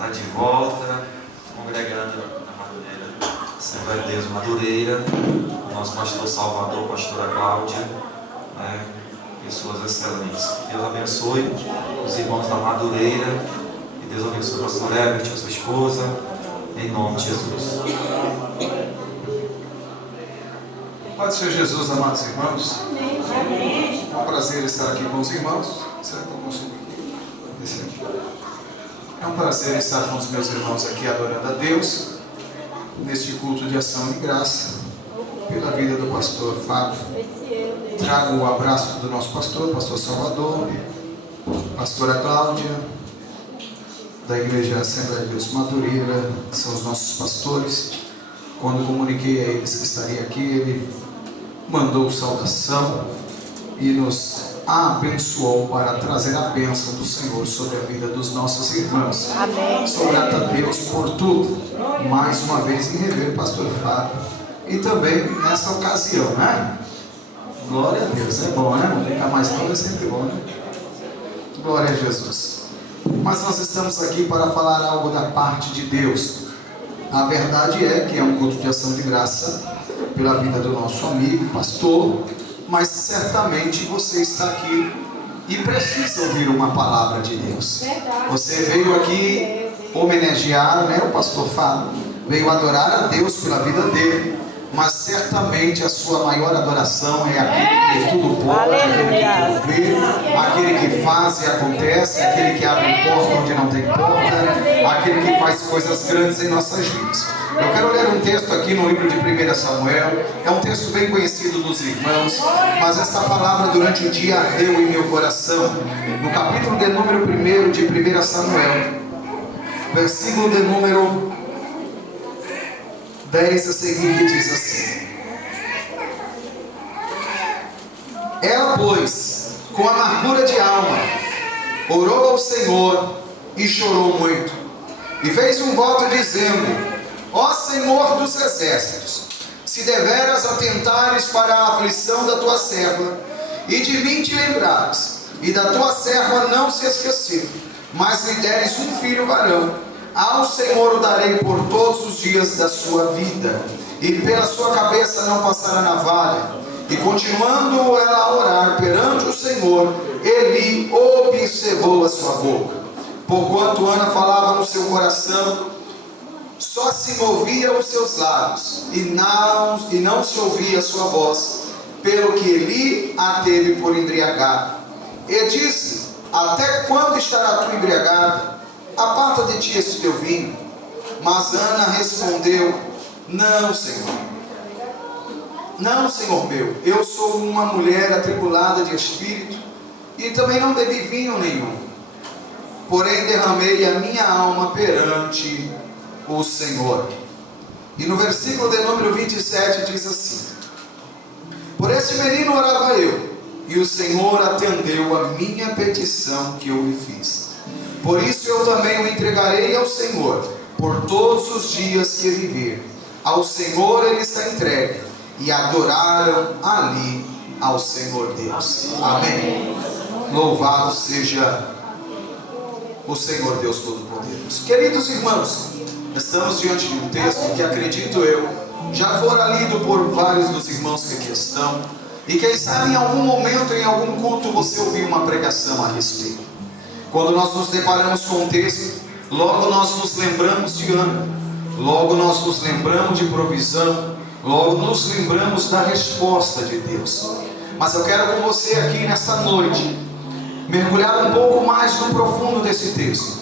está de volta, congregando na Madureira, Assembleia de Deus Madureira, o nosso pastor Salvador, pastora Cláudia, né? Pessoas excelentes. Deus abençoe os irmãos da Madureira, e Deus abençoe o pastor Everett, a sua esposa, em nome de Jesus. Pode ser Jesus, amados irmãos. Amém. É um prazer estar aqui com os irmãos. É um prazer estar com os meus irmãos aqui adorando a Deus, neste culto de ação e graça, pela vida do pastor Fábio. Trago o abraço do nosso pastor Salvador, pastora Cláudia, da Igreja Assembleia de Deus Madureira, que são os nossos pastores. Quando comuniquei a eles que estaria aqui, ele mandou saudação e nos abençoou para trazer a bênção do Senhor sobre a vida dos nossos irmãos. Amém. Sou grato a Deus por tudo, mais uma vez em rever o pastor Fábio, e também nessa ocasião, né? Glória a Deus, é bom, né? Não ficar mais não é sempre bom, né? Glória a Jesus. Mas nós estamos aqui para falar algo da parte de Deus. A verdade é que é um culto de ação de graça pela vida do nosso amigo, pastor, mas certamente você está aqui e precisa ouvir uma palavra de Deus. Você veio aqui homenagear, né, o pastor Fábio, veio adorar a Deus pela vida dele, mas certamente a sua maior adoração é aquele que tudo pode, aquele que provê, aquele que faz e acontece, aquele que abre porta onde não tem porta, aquele que faz coisas grandes em nossas vidas. Eu quero ler um texto aqui no livro de 1 Samuel, é um texto bem conhecido dos irmãos, mas esta palavra durante o dia ardeu em meu coração. No capítulo de número 1 de 1 Samuel, versículo de número 10 a seguir, diz assim: Ela, pois, com amargura de alma, orou ao Senhor e chorou muito, e fez um voto dizendo: Ó Senhor dos exércitos, se deveras atentares para a aflição da tua serva, e de mim te lembrares, e da tua serva não se esquecer, mas lhe deres um filho varão, ao Senhor o darei por todos os dias da sua vida, e pela sua cabeça não passará navalha. E continuando ela a orar perante o Senhor, Eli observou a sua boca. Porquanto Ana falava no seu coração, só se movia os seus lábios, e não se ouvia a sua voz, pelo que Eli a teve por embriagada. E disse: Até quando estará tu embriagada? Aparta de ti este teu vinho. Mas Ana respondeu: Não, Senhor. Não, Senhor meu, eu sou uma mulher atribulada de espírito, e também não bebi vinho nenhum. Porém derramei a minha alma perante o Senhor. E no versículo de número 27 diz assim: Por este menino orava eu, e o Senhor atendeu a minha petição que eu lhe fiz. Por isso eu também o entregarei ao Senhor, por todos os dias que viver. Ao Senhor ele está entregue. E adoraram ali ao Senhor Deus. Amém. Louvado seja o Senhor Deus Todo-Poderoso. Queridos irmãos, estamos diante de um texto que, acredito eu, já fora lido por vários dos irmãos que aqui estão, e quem sabe em algum momento, em algum culto, você ouviu uma pregação a respeito. Quando nós nos deparamos com o texto, logo nós nos lembramos de Ana, logo nós nos lembramos de provisão, logo nos lembramos da resposta de Deus. Mas eu quero com você aqui nessa noite mergulhar um pouco mais no profundo desse texto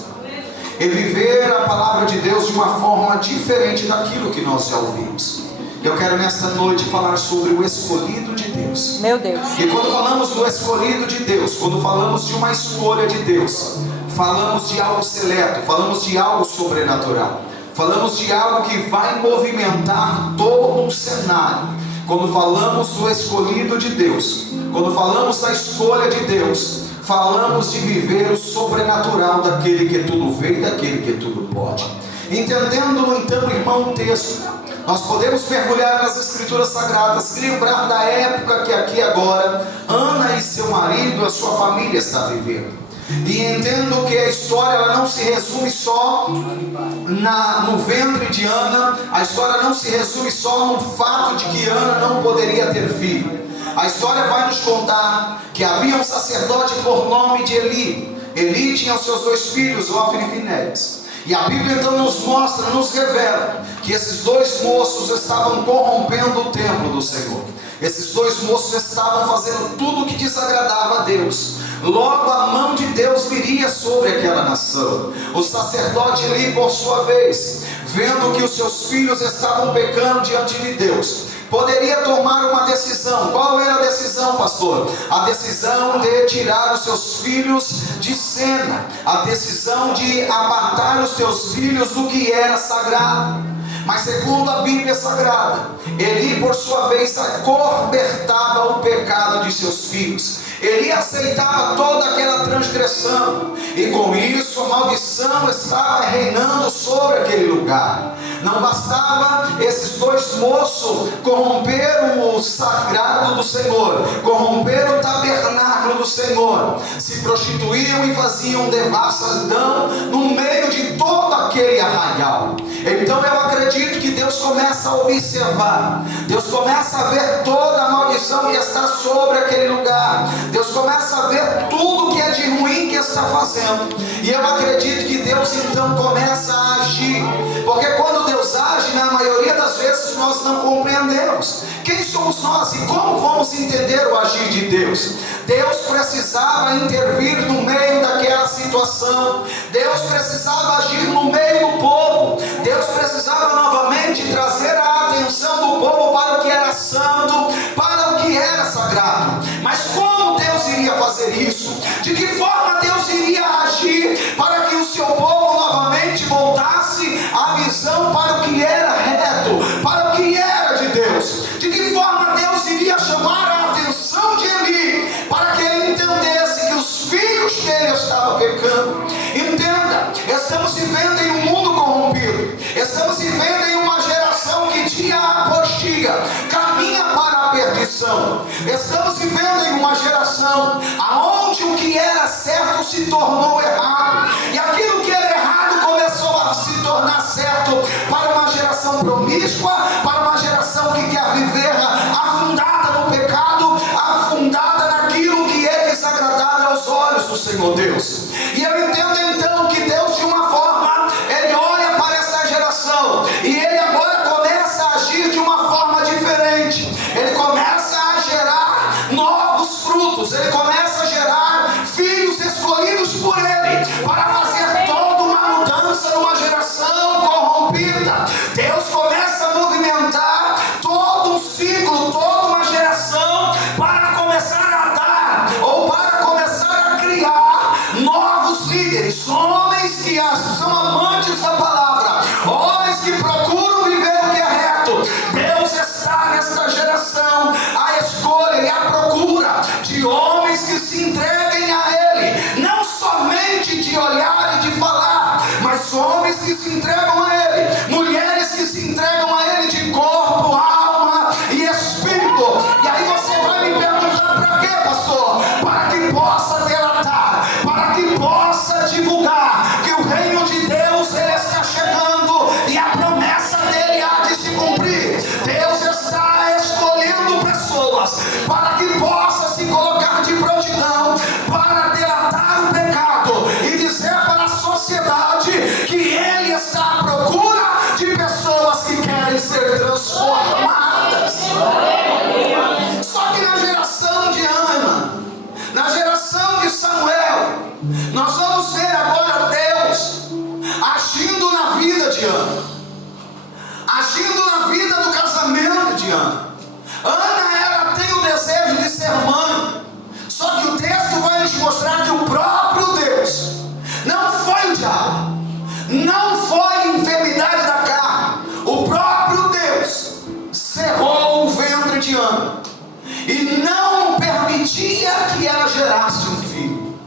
e viver a palavra de Deus de uma forma diferente daquilo que nós já ouvimos. Eu quero nesta noite falar sobre o escolhido de Deus. Meu Deus. E quando falamos do escolhido de Deus, quando falamos de uma escolha de Deus, falamos de algo seleto, falamos de algo sobrenatural, falamos de algo que vai movimentar todo um cenário. Quando falamos do escolhido de Deus, quando falamos da escolha de Deus, falamos de viver o sobrenatural daquele que tudo vê e daquele que tudo pode. Entendendo então, irmão, o texto, nós podemos mergulhar nas Escrituras Sagradas e lembrar da época que aqui agora Ana e seu marido, a sua família está vivendo. E entendo que a história ela não se resume só no ventre de Ana. A história não se resume só no fato de que Ana não poderia ter filho. A história vai nos contar que havia um sacerdote por nome de Eli. Eli tinha os seus 2 filhos, Ofni e Finéias. E a Bíblia então nos mostra, nos revela que esses 2 moços estavam corrompendo o templo do Senhor. Esses 2 moços estavam fazendo tudo o que desagradava a Deus. Logo a mão de Deus viria sobre aquela nação. O sacerdote Eli, por sua vez, vendo que os seus filhos estavam pecando diante de Deus, poderia tomar uma decisão. Qual era a decisão, pastor? A decisão de tirar os seus filhos de cena, a decisão de apartar os seus filhos do que era sagrado. Mas segundo a Bíblia Sagrada, Eli por sua vez acobertava o pecado de seus filhos. Eli aceitava toda aquela transgressão, e com isso a maldição estava reinando sobre aquele lugar. Não bastava esses 2 moços corromper o sagrado do Senhor, corromper o tabernáculo do Senhor, se prostituíam e faziam devassidão no meio de todo aquele arraial. Então eu acredito que Deus começa a observar, Deus começa a ver toda a maldição que está sobre aquele lugar. Deus começa a ver tudo que é de ruim que está fazendo. E eu acredito que Deus então começa a agir. Porque quando Deus age, na maioria das vezes nós não compreendemos. Quem somos nós e como vamos entender o agir de Deus? Deus precisava intervir no meio daquela situação. Deus precisava agir no meio do povo. Deus precisava novamente trazer a atenção do povo para o que era santo, para o que era sagrado. Mas como Deus iria fazer isso? De que forma Deus iria agir para que o seu povo novamente voltasse a visão para o que era reto, para o que era de Deus? De que forma Deus iria chamar a atenção de Eli para que ele entendesse que os filhos dele estavam pecando? Entenda, estamos vivendo em um mundo corrompido, estamos vivendo em uma geração que dia após dia caminha para a perdição. Estamos vivendo em uma geração aonde o que era certo se tornou errado, e aquilo que era errado começou a se tornar certo para uma geração promíscua, para uma geração que quer viver afundada no pecado, afundada naquilo que é desagradável aos olhos do Senhor Deus. E eu entendo então que Deus, de uma forma, ele olha para essa geração e ele agora começa a agir de uma forma diferente. Ele começa a gerar novos frutos, ele começa a gerar filhos escolhidos por ele para fazer toda uma mudança numa geração corrompida. Deus começa a movimentar todo um ciclo, toda uma geração para começar a dar, ou para começar a criar novos líderes, homens que são amantes da palavra, homens que procuram viver o que é reto. Deus está nesta geração à escolha e à procura de homens que se entreguem a Ele, não somente de olhar e de falar, mas homens que se entregam a Ele, mulheres que se entregam a Ele de corpo, alma e espírito. E aí você vai me perguntar: para quê, pastor? Para que possa delatar, para que possa divulgar que o reino de Deus ele está chegando e a promessa dele há de se cumprir. Deus está escolhendo pessoas para que possa se colocar de prontidão para delatar o pecado e dizer para a sociedade que ele está à procura de pessoas que querem ser transformadas. Só que na geração de Ana, na geração de Samuel, nós vamos ver agora Deus agindo na vida de Ana, agindo na vida do casamento de Ana. Ana, ela tem o desejo de ser mãe, só que o texto vai nos mostrar que o próprio Deus, não foi o diabo, não foi a enfermidade da carne, o próprio Deus cerrou o ventre de Ana e não permitia que ela gerasse um filho.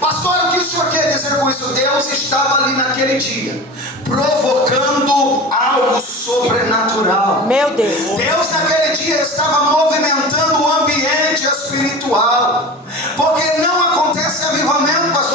Pastor, o que o senhor quer dizer com isso? Deus estava ali naquele dia provocando algo sobrenatural. Meu Deus. Deus naquele dia estava movimentando o ambiente espiritual, porque não acontece avivamento, pastor,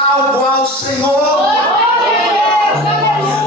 algo ao Senhor.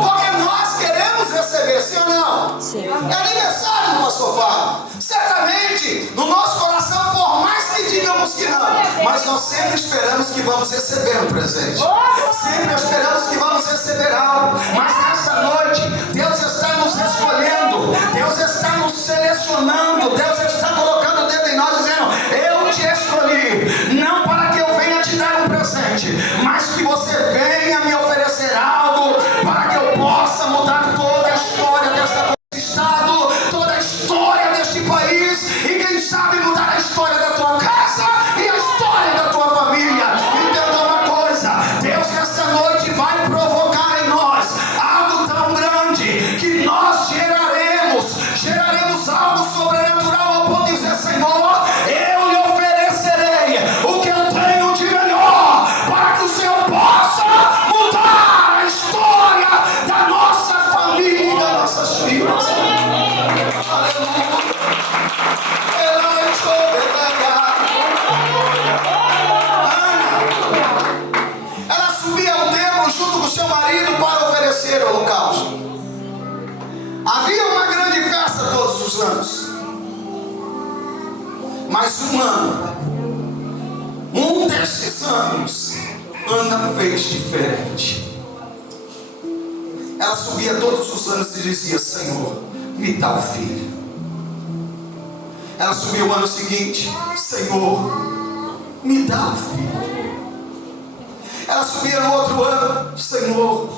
Porque nós queremos receber, sim ou não? Sim. É aniversário do pastor Fábio. Certamente, no nosso coração, por mais que digamos que não, mas nós sempre esperamos que vamos receber um presente. Sempre esperamos que vamos receber algo. Mas nessa noite, Deus está nos escolhendo. Deus está nos selecionando. Deus está colocando o dedo em nós, dizendo: eu te escolhi, não para que eu venha te dar um presente, mas que você venha me oferecer algo, para que eu possa mudar toda a história desta estado, toda a história deste país, e quem sabe mudar a história da tua casa e a história da tua família. Entenda uma coisa: Deus nesta noite vai provocar em nós algo tão grande que nós geraremos algo sobrenatural, ao ponto de dizer: Senhor, eu lhe oferecerei o que eu tenho de melhor, para que o Senhor possa mudar a história da nossa família e das nossas filhas. Ela subia ao templo junto com seu marido para oferecer o holocausto. Havia uma grande festa todos os anos. Mas um desses anos, Ana fez diferente. Ela subia todos os anos e dizia: Senhor, me dá o filho. Ela subiu o ano seguinte: Senhor, me dá o filho. Ela subia no outro ano: Senhor,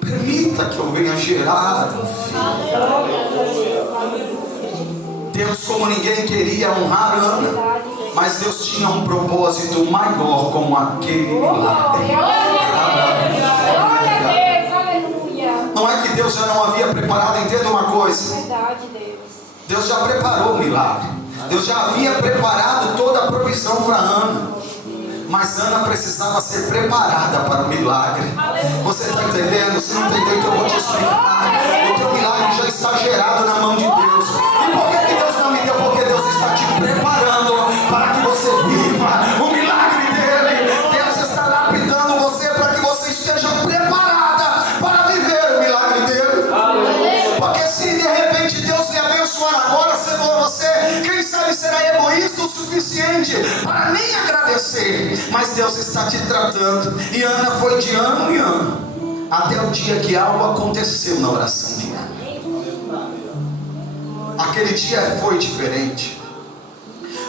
permita que eu venha gerar um filho. Deus, como ninguém, queria honrar Ana, mas Deus tinha um propósito maior com aquele milagre. Não é que Deus já não havia preparado, entenda uma coisa: Deus já preparou o milagre. Deus já havia preparado toda a provisão para Ana, mas Ana precisava ser preparada para o milagre. Você está entendendo? Se não entendeu, então eu vou te explicar. O teu milagre já está gerado na mão de Deus. E por que Deus não me deu? Porque Deus está te preparando para que você viva o milagre dele. Deus está lapidando você para que você esteja preparada para viver o milagre dele. Porque se de repente Deus lhe abençoar agora, você, quem sabe, será egoísta o suficiente para nem agradecer. Mas Deus está te tratando. E Ana foi de ano em ano, até o dia que algo aconteceu na oração de Ana. Aquele dia foi diferente,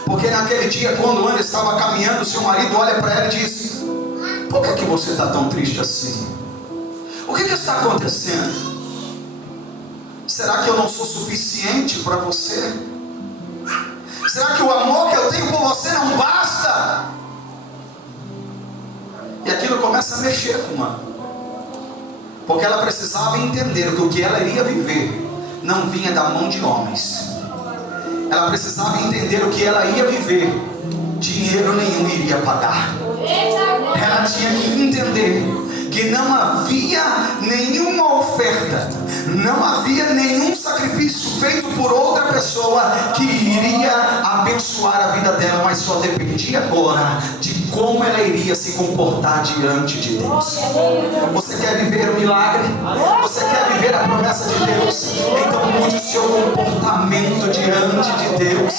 porque naquele dia, quando Ana estava caminhando, seu marido olha para ela e diz: por que você está tão triste assim? O que está acontecendo? Será que eu não sou suficiente para você? Será que o amor que eu tenho por você não basta? E aquilo começa a mexer com Ana, porque ela precisava entender que o que ela iria viver não vinha da mão de homens. Ela precisava entender o que ela ia viver, dinheiro nenhum iria pagar. Ela tinha que entender que não havia nenhuma oferta, não havia nenhum sacrifício feito por outra pessoa que iria abençoar a vida dela, mas só dependia agora de como ela iria se comportar diante de Deus. Você quer viver o milagre? Você quer viver a promessa de Deus? Então mude o seu comportamento diante de Deus.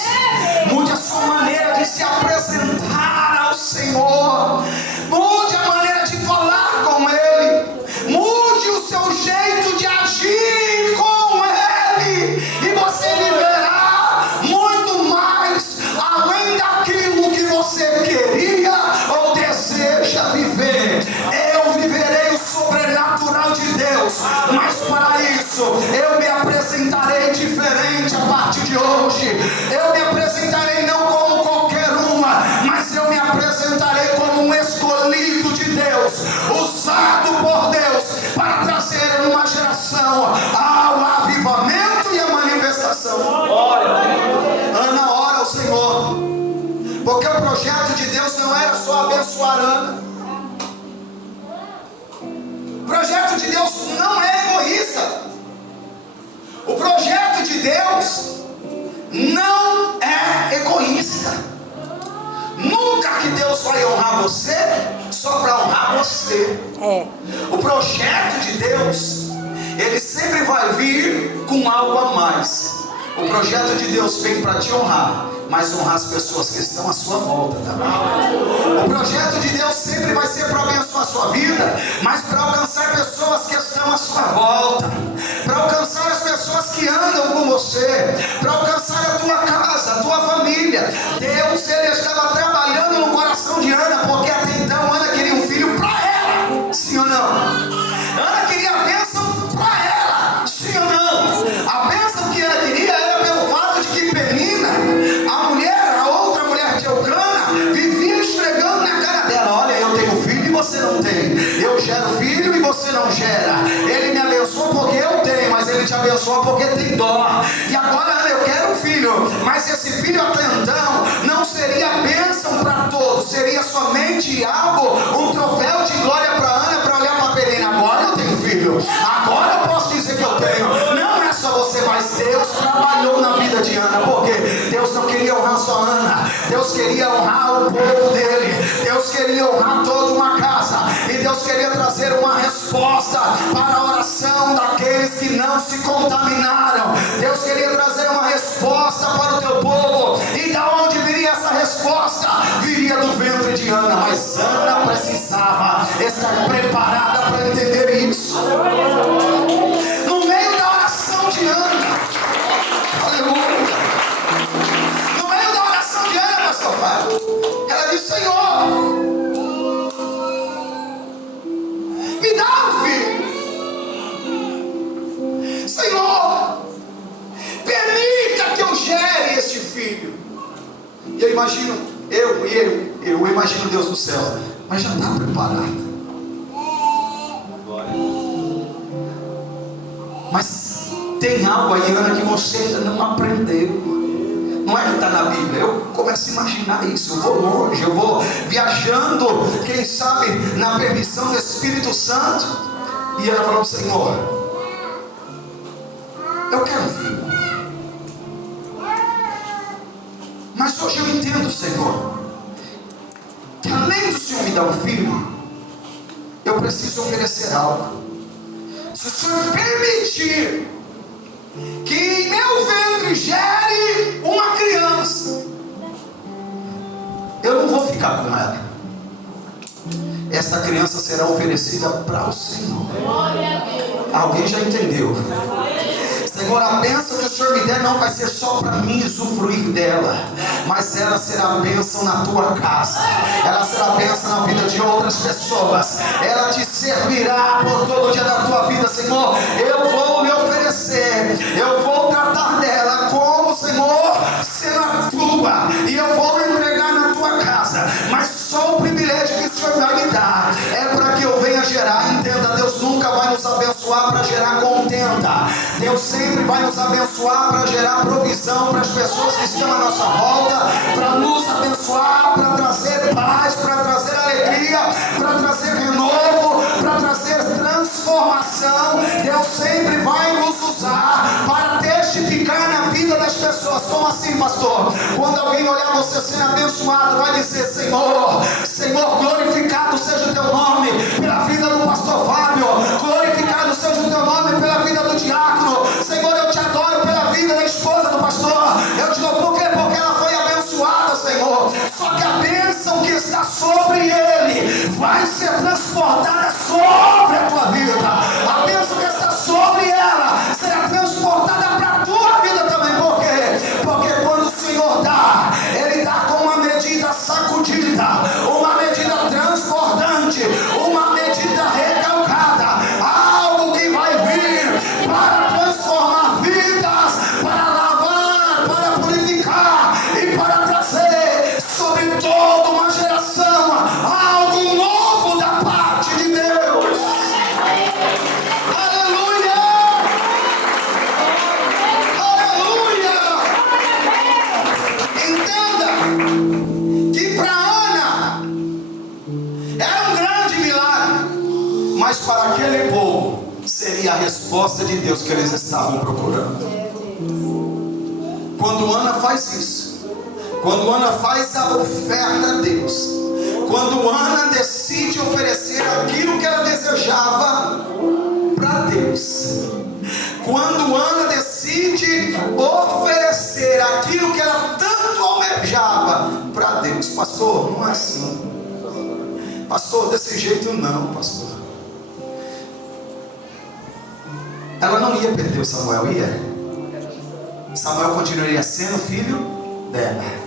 Mude a sua maneira de se apresentar ao Senhor. Mude a maneira de falar com Ele. Mude o seu jeito de agir com Ele, e você viverá muito mais além daquilo que você queria ou deseja viver. Eu viverei o sobrenatural de Deus, mas para isso eu me apresentarei diferente a partir de hoje. Eu me apresentarei não como qualquer uma, mas eu me apresentarei como um escolhido de Deus, usado por Deus para trazer uma geração ao avivamento e à manifestação. Ana ora ao Senhor, porque o projeto de Deus não era só abençoar Ana. O projeto de Deus não é egoísta. O projeto de Deus não é egoísta. Nunca que Deus vai honrar você só para honrar você. O projeto de Deus, ele sempre vai vir com algo a mais. O projeto de Deus vem para te honrar, mas honrar as pessoas que estão à sua volta também. O projeto de Deus sempre vai ser para abençoar a sua vida, mas para alcançar pessoas que estão à sua volta, para alcançar as pessoas que andam com você, para alcançar a tua casa, a tua família. Deus, ele estava trabalhando no coração de Ana, porque até então Ana queria um filho para ela, sim ou não? Ana queria a bênção para ela, sim ou não? A bênção que Ana queria era pelo fato de que Penina, a outra mulher de Eucana, vivia esfregando na cara dela: olha, eu tenho filho e você não tem, eu gero filho e você não gera, ele me abençoa porque eu tenho, mas ele te abençoa porque tem dó. E agora, Ana, eu quero um filho, mas esse filho até então não seria bênção para todos, seria somente algo, um troféu de glória para Ana, para olhar para Penina: agora eu tenho filho, agora eu posso dizer que eu tenho. Não é só você, mas Deus trabalhou na vida de Ana, porque Deus não queria honrar só Ana, Deus queria honrar o povo dele, Deus queria honrar toda uma casa, e Deus queria trazer uma resposta para a oração daqueles que não se contaminaram. Deus queria trazer uma resposta para o teu povo, e da onde viria essa resposta? Viria do ventre de Ana, mas Ana precisava estar preparada para entender isso. No meio da oração de Ana, aleluia, no meio da oração de Ana, pastor Fábio, ela disse: Senhor, me dá um filho. Senhor, permita que eu gere este filho. E eu imagino, eu imagino Deus do céu, mas já está preparado. Mas tem algo aí, Ana, que você ainda não aprendeu. Não é que está na Bíblia. Eu começo a imaginar isso. Eu vou longe, eu vou viajando, quem sabe na permissão do Espírito Santo. E ela falou: Senhor, eu quero um filho. Mas hoje eu entendo, Senhor, que além do Senhor me dar um filho, eu preciso oferecer algo. Se o Senhor permitir que em meu ventre gere uma criança, eu não vou ficar com ela. Essa criança será oferecida para o Senhor. Alguém já entendeu? Senhor, a bênção que o Senhor me der não vai ser só para mim usufruir dela, mas ela será bênção na tua casa, ela será bênção na vida de outras pessoas, ela te servirá por todo o dia da tua vida. Senhor, eu vou lhe oferecer, eu vou tratar dela como, Senhor, será tua, e eu vou entregar na tua casa, mas só o privilégio que o Senhor vai me dar é para que eu venha gerar. Entenda, Deus nunca vai nos abençoar para gerar contenta. Deus sempre vai nos abençoar para gerar provisão para as pessoas que estão à nossa volta, para nos abençoar, para trazer paz, para trazer alegria, para trazer renovo, para trazer transformação. Deus sempre vai nos usar para testificar na vida das pessoas. Como assim, pastor? Quando alguém olhar você sendo abençoado, vai dizer: Senhor, Senhor, glorificado seja o teu nome pela vida do pastor Fábio, glorificado seja o teu nome pela vida do diácono. Senhor, eu te adoro pela vida da esposa do pastor. Eu te dou por quê? Porque ela foi abençoada, Senhor. Só que a bênção que está sobre ele vai ser transportada sobre a tua vida. A bênção que está sobre ela será transportada para a tua vida também. Por quê? Porque quando o Senhor dá, ele dá com uma medida sacudida, uma medida transbordante, uma medida recalcada, algo que vai vir para transformar vidas, para lavar, para purificar e para trazer sobre toda uma geração algo novo da parte de Deus. Aleluia! Aleluia! Entenda que para Ana era um grande milagre, mas para aquele povo seria a resposta de Deus que eles estavam procurando. Quando Ana faz isso, quando Ana faz a oferta a Deus, quando Ana decide decide oferecer aquilo que ela desejava para Deus. Quando Ana decide oferecer aquilo que ela tanto almejava para Deus. Pastor, não é assim. Pastor, desse jeito não, pastor. Ela não ia perder o Samuel, ia? Samuel continuaria sendo filho dela.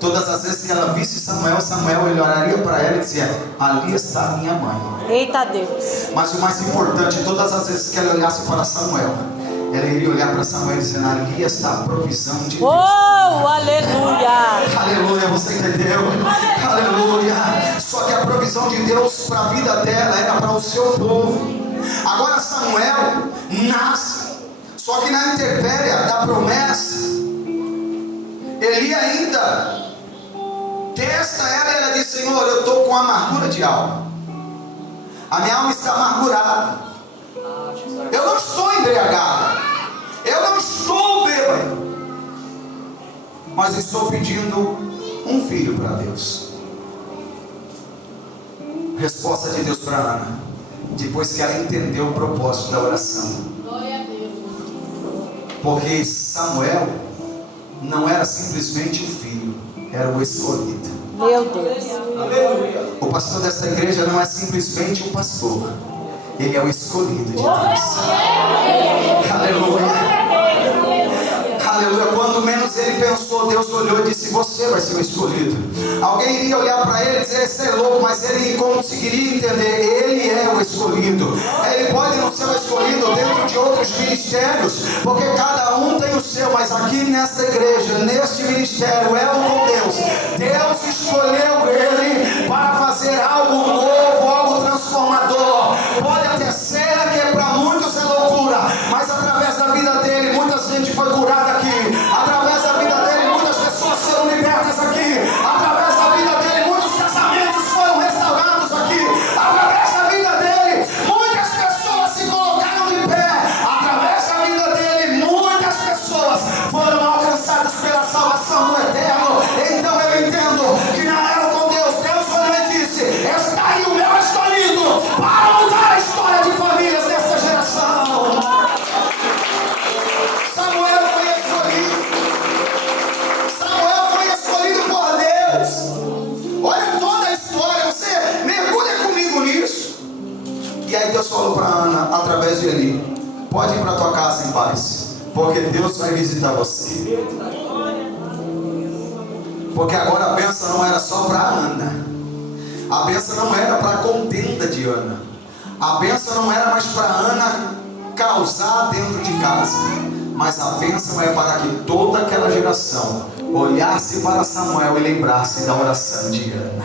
Todas as vezes que ela visse Samuel, ele olharia para ela e dizia: ali está a minha mãe. Eita Deus. Mas o mais importante, todas as vezes que ela olhasse para Samuel, ela iria olhar para Samuel dizendo: ali está a provisão de Deus. Oh, aleluia. Aleluia, você entendeu? Aleluia. Só que a provisão de Deus para a vida dela era para o seu povo. Agora Samuel nasce, só que na intempérie da promessa, Eli ainda testa ela e ela diz: Senhor, eu estou com amargura de alma. A minha alma está amargurada. Eu não estou embriagada. Eu não estou bêbado. Mas estou pedindo um filho para Deus. Resposta de Deus para Ana, depois que ela entendeu o propósito da oração. Porque Samuel não era simplesmente o filho, era o escolhido. Meu Deus. O pastor desta igreja não é simplesmente um pastor, ele é o escolhido de Deus. Aleluia. Aleluia. Quando menos ele pensou, Deus olhou e disse: você vai ser o escolhido. Alguém iria olhar para ele e dizer: esse é louco, mas ele conseguiria entender: ele é o escolhido. Ele pode não ser o escolhido dentro de outros ministérios, porque cada um tem o seu, mas aqui nesta igreja, neste ministério, é o com Deus. Deus escolheu ele para fazer algo novo, algo transformador. Pode até ser que para muitos é loucura, mas através da vida dele, muita gente foi curada aqui. Através da vida dele, muitas pessoas foram libertas aqui. Através da vida dele, muitos casamentos foram restaurados aqui. Através da vida dele, muitas pessoas se colocaram de pé. Através da vida dele, muitas pessoas foram alcançadas pela salvação do eterno. Então eu entendo que na era com Deus, Deus olhou e disse: está aí o meu escolhido para mudar a história de famílias desta geração. Samuel foi escolhido por Deus. Olha toda a história, você mergulha comigo nisso. E aí Deus falou para Ana, através de Eli: pode ir para tua casa em paz, porque Deus vai visitar você. Porque agora a bênção não era só para Ana, a bênção não era para a contenda de Ana, a bênção não era mais para Ana causar dentro de casa, mas a bênção é para que toda aquela geração olhasse para Samuel e lembrasse da oração de Ana.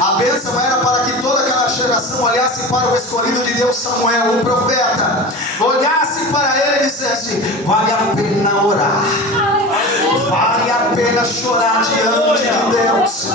A bênção era para que toda aquela geração olhasse para o escolhido de Deus, Samuel, o profeta, olhasse para ele e dissesse: vale a pena orar, vale a pena chorar diante de Deus,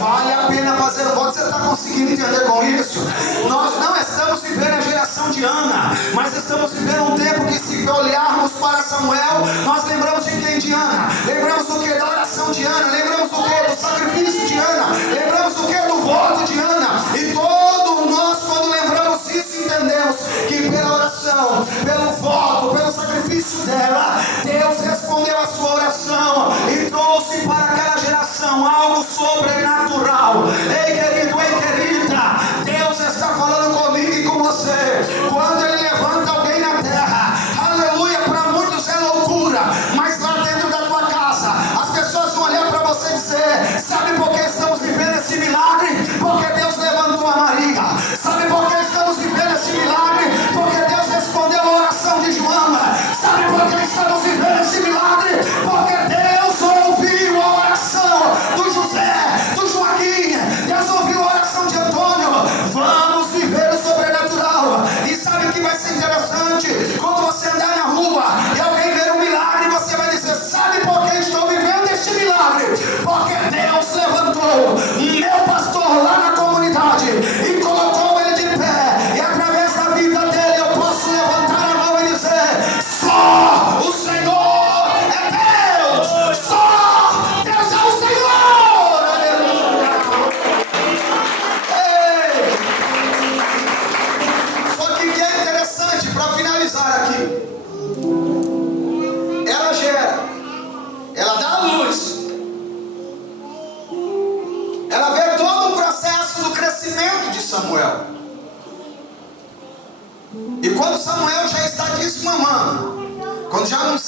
vale a pena fazer o voto. Você está conseguindo entender com isso? Nós não estamos vivendo a geração de Ana, mas estamos vivendo um tempo que, se olharmos para Samuel, nós lembramos de quem? De Ana. Lembramos do que? Da oração de Ana. Lembramos do que? Do sacrifício de Ana. Lembramos do que? Do voto de Ana. E todos nós, quando lembramos isso, entendemos que pela oração, pelo voto, pelo sacrifício dela, Deus respondeu a sua oração e trouxe para aquela geração algo sobrenatural. Ei, querido, ei, querida, Deus está falando comigo e com você. Quando Ele levanta alguém na terra, aleluia, para muitos é loucura, mas lá dentro da tua casa, as pessoas vão olhar para você e dizer: sabe por que estamos vivendo esse milagre? Porque Deus levantou a Maria. Sabe por que estamos vivendo esse milagre? Porque Deus respondeu a oração de Joana. Sabe por que estamos vivendo esse milagre? Porque Deus ouviu a oração do José, do Joaquim. Deus ouviu a oração de Antônio.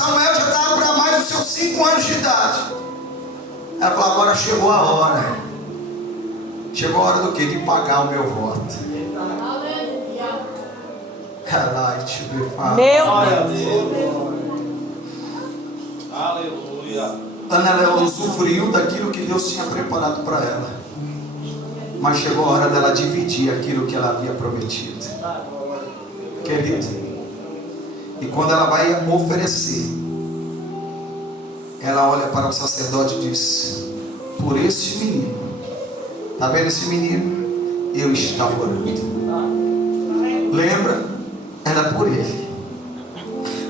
Samuel já estava para mais dos seus 5 anos de idade. Ela falou: agora chegou a hora. Chegou a hora do quê? De pagar o meu voto. Meu Deus. Aleluia. Ana, ela usufruiu daquilo que Deus tinha preparado para ela, mas chegou a hora dela dividir aquilo que ela havia prometido, querido. E quando ela vai oferecer, ela olha para o sacerdote e diz: por este menino, está vendo esse menino? Eu estava orando. Lembra? Era por ele.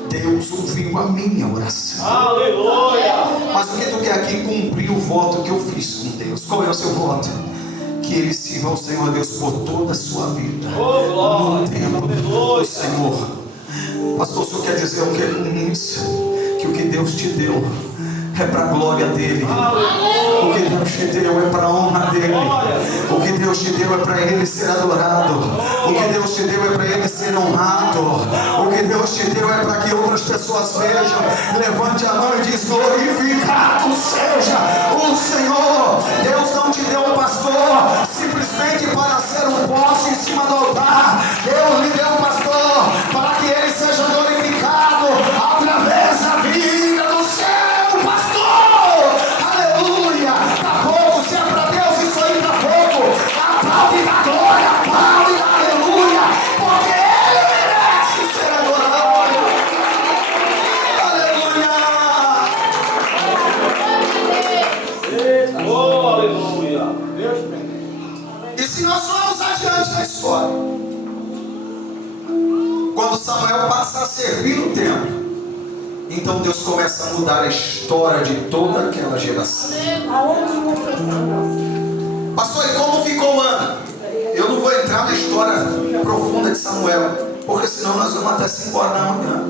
Deus ouviu a minha oração. Aleluia. Mas o que tu quer aqui? Cumprir o voto que eu fiz com Deus. Qual é o seu voto? Que ele sirva ao Senhor Deus por toda a sua vida, no tempo do Senhor. Pastor, o senhor quer dizer o que com isso? Que o que Deus te deu é para a glória dele. O que Deus te deu é para a honra dele. O que Deus te deu é para ele ser adorado. O que Deus te deu é para ele ser honrado. O que Deus te deu é para que outras pessoas vejam. Levante a mão e diz: glorificado seja o Senhor. Deus não te deu um pastor simplesmente para ser um poste em cima do altar. Deus lhe deu um pastor para que ele seja glorificado através da vida do seu pastor. Aleluia. Tá pouco, se é para Deus isso aí tá pouco. Aplaude da glória, aplaude da aleluia, porque ele merece ser adorado. Aleluia. Oh, aleluia. E se nós formos adiante na história, quando Samuel passa a servir no templo, então Deus começa a mudar a história de toda aquela geração. Pastor, e como ficou Ana? Eu não vou entrar na história profunda de Samuel, porque senão nós vamos até 5 horas da manhã.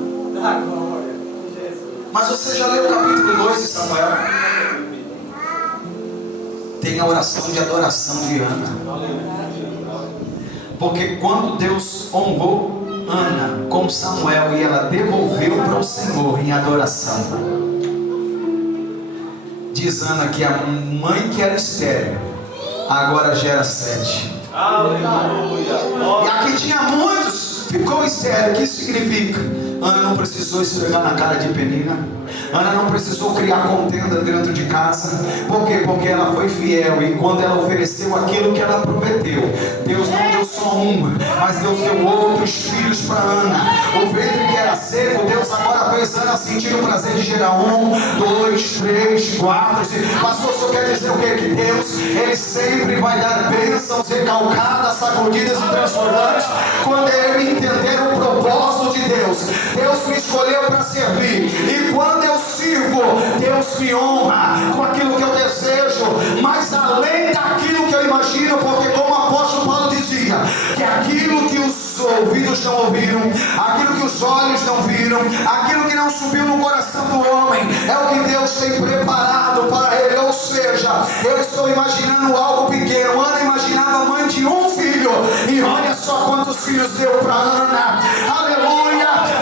Mas você já leu o capítulo 2 de Samuel? Tem a oração de adoração de Ana. Porque quando Deus honrou Ana com Samuel e ela devolveu para o Senhor em adoração, diz Ana que a mãe que era estéril agora gera 7. Aleluia. E aqui tinha muitos, ficou estéril. O que isso significa? Ana não precisou esfregar na cara de Penina. Ana não precisou criar contenda dentro de casa. Por quê? Porque ela foi fiel. E quando ela ofereceu aquilo que ela prometeu, Deus não deu só um, mas Deus deu outros filhos para Ana. O ventre que era seco, Deus agora fez Ana sentir o prazer de gerar 1, 2, 3, 4. Pastor, o senhor quer dizer o quê? Que Deus, Ele sempre vai dar bênçãos recalcadas, sacudidas e transformantes quando Ele entender o propósito de Deus. Deus me escolheu para servir, e quando eu sirvo, Deus me honra com aquilo que eu desejo, mas além daquilo que eu imagino, porque como o apóstolo Paulo dizia, que aquilo que os ouvidos não ouviram, aquilo que os olhos não viram, aquilo que não subiu no coração do homem, é o que Deus tem preparado para ele. Ou seja, eu estou imaginando algo pequeno. Ana imaginava a mãe de um filho, e olha só quantos filhos deu para Ana. Aleluia.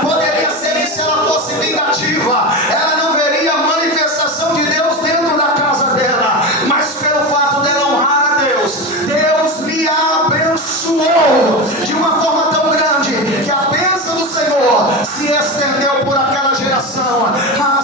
Poderia ser que se ela fosse vingativa, ela não veria a manifestação de Deus dentro da casa dela, mas pelo fato dela honrar a Deus, Deus lhe abençoou de uma forma tão grande que a bênção do Senhor se estendeu por aquela geração.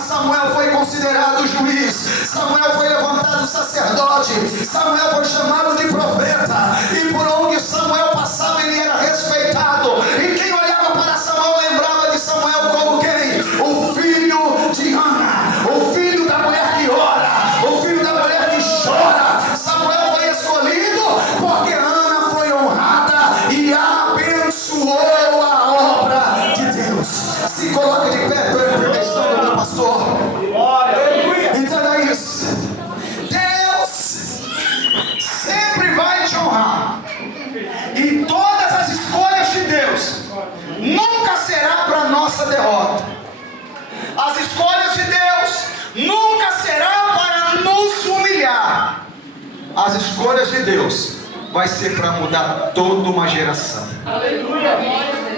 Samuel foi considerado juiz, Samuel foi levantado sacerdote, Samuel foi chamado de profeta, e por onde Samuel passava ele era respeitado, e quem olhava para Samuel lembrava de Samuel como quem? O filho de Ana, o filho da mulher que ora, o filho da mulher que chora. Samuel foi escolhido porque Ana foi honrada e abençoou a obra de Deus. Se coloca de pé, permissão do meu pastor. Entenda isso. Deus sempre vai te honrar, e todas as escolhas de Deus nunca será para nossa derrota. As escolhas de Deus nunca será para nos humilhar. As escolhas de Deus vai ser para mudar toda uma geração. Aleluia.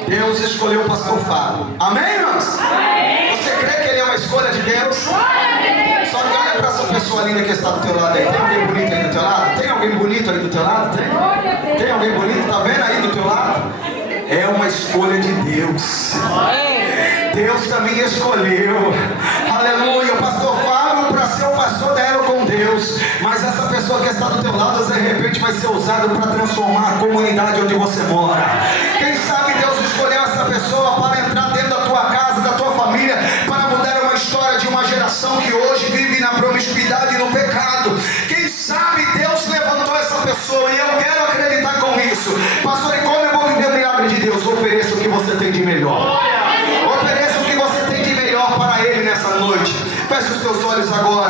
Deus escolheu o pastor Fábio. Amém, irmãos? Amém. Você crê que ele é uma moça linda que está do teu lado aí? Tem alguém bonito aí do teu lado? Tem alguém bonito aí do teu lado? Tem? Tem alguém bonito? Tá vendo aí do teu lado? É uma escolha de Deus. Deus também escolheu. Aleluia. O pastor Fábio para ser o pastor dela com Deus. Mas essa pessoa que está do teu lado, de repente vai ser usada para transformar a comunidade onde você mora. Quem sabe Deus escolheu essa pessoa para entrar dentro da tua casa, da tua família, para mudar uma história de uma geração que hoje vive na promiscuidade e no pecado. Quem sabe Deus levantou essa pessoa, e eu quero acreditar com isso. Pastor, e como eu vou viver o milagre de Deus? Ofereça o que você tem de melhor. Ofereça o que você tem de melhor para Ele nessa noite. Feche os teus olhos agora.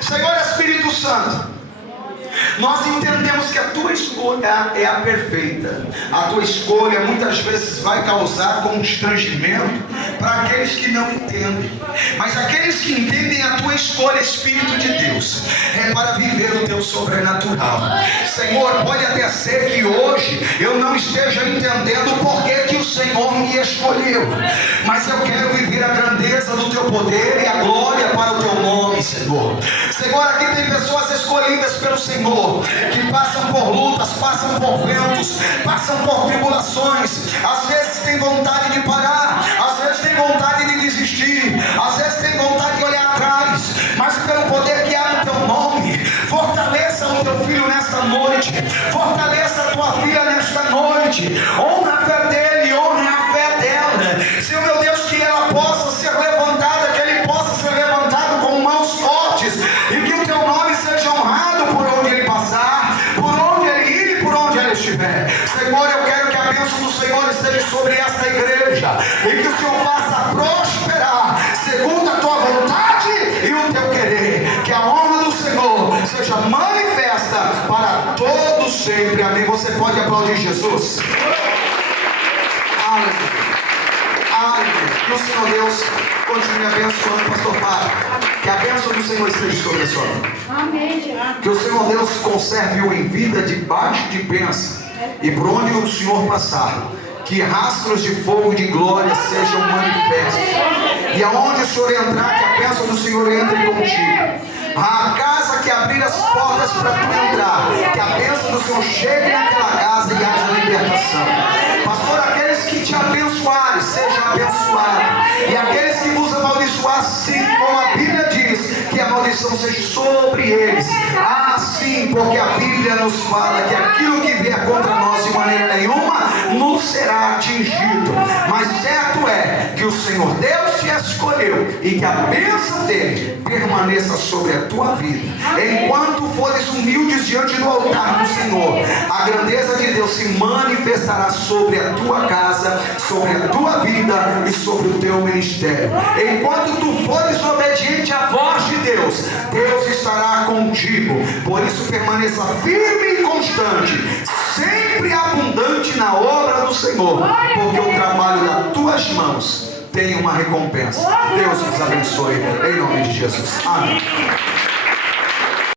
Senhor Espírito Santo, nós entendemos que a tua escolha é a perfeita. A tua escolha muitas vezes vai causar constrangimento para aqueles que não entendem. Mas aqueles que entendem a tua escolha, Espírito de Deus, é para viver o teu sobrenatural. Senhor, pode até ser que hoje eu não esteja entendendo por que o Senhor me escolheu, mas eu quero viver a grandeza do teu poder e a glória para o teu nome, Senhor. Senhor, aqui tem pessoas escolhidas pelo Senhor, que passam por lutas, passam por ventos, passam por tribulações. Às vezes tem vontade de parar, às vezes tem vontade de desistir, às vezes tem vontade de olhar atrás, mas pelo poder que há no teu nome, fortaleça o teu filho nesta noite, fortaleça a tua filha nesta noite. Honra a fé dele, honra a fé dela. Senhor meu Deus, que ela possa ser levantada, que ele possa ser levantado com mãos fortes, e que o teu nome seja honrado por onde ele passar, por onde ele ir e por onde ele estiver. Senhor, eu quero que a bênção do Senhor esteja sobre esta igreja, e que o Senhor faça prosperar segundo a tua vontade e o teu querer. Que a honra do Senhor seja manifesta para todos sempre. Amém. Você pode aplaudir Jesus. Aleluia. Aleluia. Que o Senhor Deus continue abençoando o pastor Fábio. Que a bênção do Senhor esteja sobre a sua vida. Amém. Que o Senhor Deus conserve-o em vida debaixo de bênção, e por onde o Senhor passar, que rastros de fogo de glória sejam manifestos, e aonde o Senhor entrar, que a bênção do Senhor entre contigo. A casa que abrir as portas para tu entrar, que a bênção do Senhor chegue naquela casa e haja libertação. Pastor, aqueles que te abençoarem, sejam abençoados, e aqueles que vos amaldiçoar, sim, como a Bíblia diz, que a maldição seja sobre eles. Sim, porque a Bíblia nos fala que aquilo que vier contra nós de maneira nenhuma nos será atingido. Mas certo é que o Senhor Deus te escolheu, e que a bênção dele permaneça sobre a tua vida. Enquanto fores humildes diante do altar do Senhor, a grandeza de Deus se manifestará sobre a tua casa, sobre a tua vida e sobre o teu ministério. Enquanto tu fores obediente à voz de Deus, Deus estará contigo. Por isso permaneça firme e constante, sempre abundante na obra do Senhor, porque o trabalho das tuas mãos tem uma recompensa. Deus nos abençoe, em nome de Jesus. Amém.